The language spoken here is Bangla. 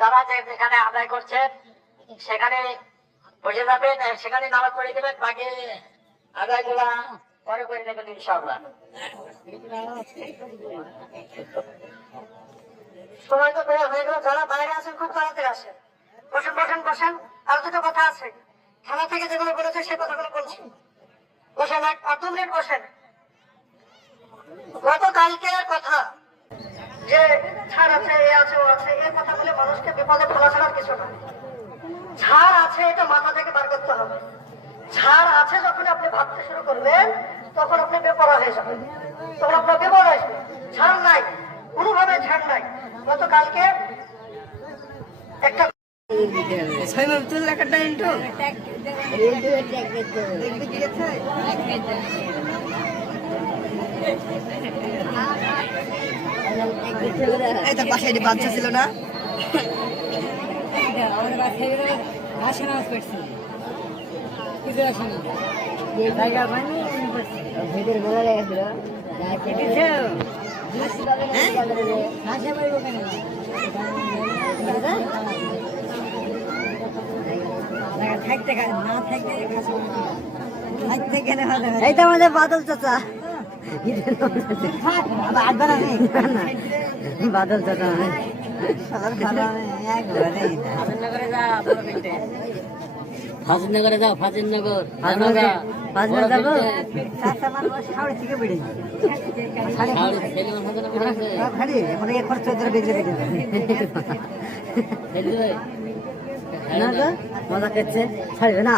যারা যেখানে আদায় করছেন সেখানে বসে যাবেন, সেখানে নামাজ পড়ে দেবেন, বাকি আদায়গুলা পরে করে দেবেন ইনশাআল্লাহ। সময় তো বের হয়ে গেল, যারা বাইরে আছেন খুব তাড়াতাড়ি আসেন। বসেন বসেন বসেন, আর দুটো কথা আছে, থানা থেকে যেগুলো বলেছে সে কথাগুলো বলছি। বসেন, 1-2 মিনিট বসেন। গতকালকে কথা যে ছাড় আছে, এ আছে, ও আছে, এই কথা বলে মানুষকে বিপদে ফেলা ছাড়ার কিছু না। ছাড় আছে এটা মাথা থেকে বার করতে হবে। ছাড় আছে যখন আপনি ভাবতে শুরু করবেন তখন আপনি বেপরোয়া হয়ে যাবেন, তখন আপনার বিপদ আসবে। ছাড় নাই, কোনোভাবে ছাড় নাই। গতকালকে একটা বাসায় বাচ্চা ছিল না, আমাদের বাসায় ভাষা নামাজ পড়ছি, কিছু আসেনি, জায়গা পাইনি, ভিতরে মেলা লেগেছিল, থাকতে না থাকতে এই তো আমাদের বাদল চাচা, বাদল চাচা ফাজিলনগরে যাও, ফাজিলনগর যাবো, থেকে বেড়ে মজা করছে, ছাড়বে না।